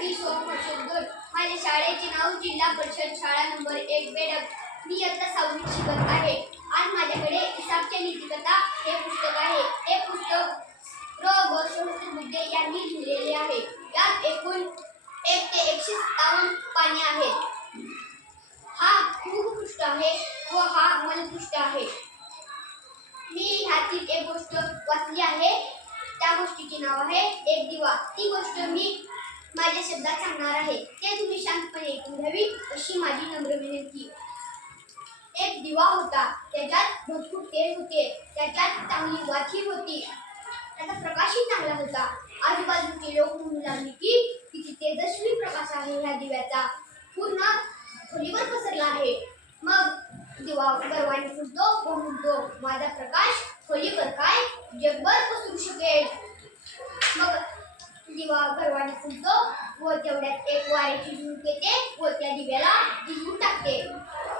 मी सोम अशोक माझ्या शाळेचे नाव जिल्हा परिषद शाळा नंबर एक बेडक. मी इयत्ता सहावीत शिकत आहे. आज माझ्याकडे हिसाबच्या नीतिकथा हे पुस्तक आहे. हे पुस्तक र. ग. सहस्त्र बुद्धे यांनी लिहिलेले आहे. यात एकूण एक ते एकशे सत्तावन्न पाने आहेत. हा पृष्ठ आहे व हा मलपृष्ठ आहे. मी ह्यातील एक गोष्ट वाचली आहे. त्या गोष्टीचे नाव आहे एक दिवा. ती गोष्ट मी माझ्या शब्दात सांगणार आहे. ते तुम्ही शांतपणे ऐकून घ्यावी अशी माझी नम्र विनंती. एक दिवा होता. त्याच्यात भरपूर तेल होते. त्याच्यात चांगली वाची होती. त्याचा प्रकाशही चांगला होता. आजूबाजूचे लोक म्हणू लागले की किती तेजस्वी प्रकाश आहे ह्या दिव्याचा. पूर्ण खोलीवर पसरला आहे. मग दिवा गर्वाने फुटतो व म्हणतो माझा प्रकाश खोलीवर काय? जगभर पसरू शकेल. व तेवढ्यात एक वाऱ्याची झुळूक येते व त्या दिव्याला विझवून टाकते.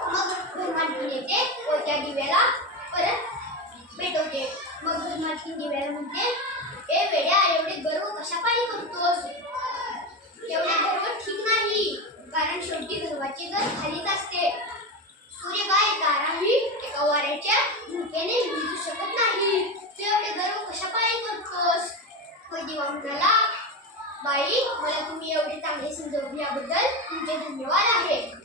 मग घरमालकीण येते व त्या दिव्याला परत पेटवते. मग घरमालकीण दिव्याला म्हणते ए वेड्या एवढे गर्व कशापायी करतोस? एवढे गर्व ठीक नाही कारण शेवटी गर्वाचे घर खालीच असते. सूर्यबाई ताराही एका वाऱ्याच्या झुक्याने भिजू शकत नाही. तू एवढे गर्व कशापायी करतोस? व दिवा म्हणाला बाई मला तुम्ही एवढे चांगले समजवून याबद्दल तुमचे धन्यवाद आहे.